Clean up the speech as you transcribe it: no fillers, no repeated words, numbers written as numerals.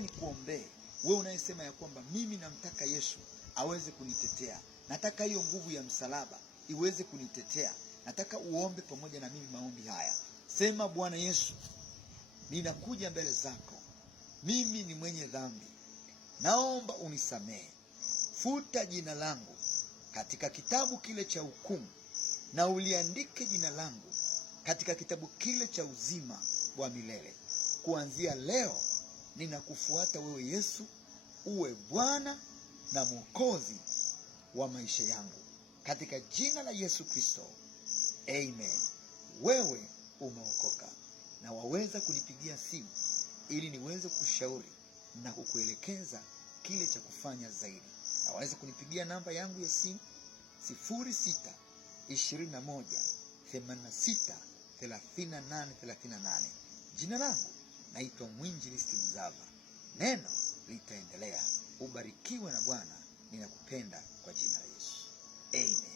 nataka nikuombee wewe unayesema ya kwamba mimi namtaka Yesu aweze kunitetea. Nataka hiyo nguvu ya msalaba iweze kunitetea. Nataka uombe pamoja na mimi maombi haya. Sema, Bwana Yesu, ninakuja mbele zako. Mimi ni mwenye dhambi. Naomba unisamehe. Futa jina langu katika kitabu kile cha hukumu, na uliandike jina langu katika kitabu kile cha uzima wa milele. Kuanzia leo ninakufuata wewe Yesu, uwe Bwana na Mwokozi wa maisha yangu, katika jina la Yesu Kristo, amen. Wewe umeokoka na waweza kunipigia simu ili niweze kushauri na kukuelekeza kile cha kufanya zaidi. Na waweza kunipigia namba yangu ya simu 0621863838. Jina langu naitwa Mwinjilisti Mzava. Neno litaendelea. Ubarikiwe na Bwana. Ninakupenda kwa jina la Yesu. Amen.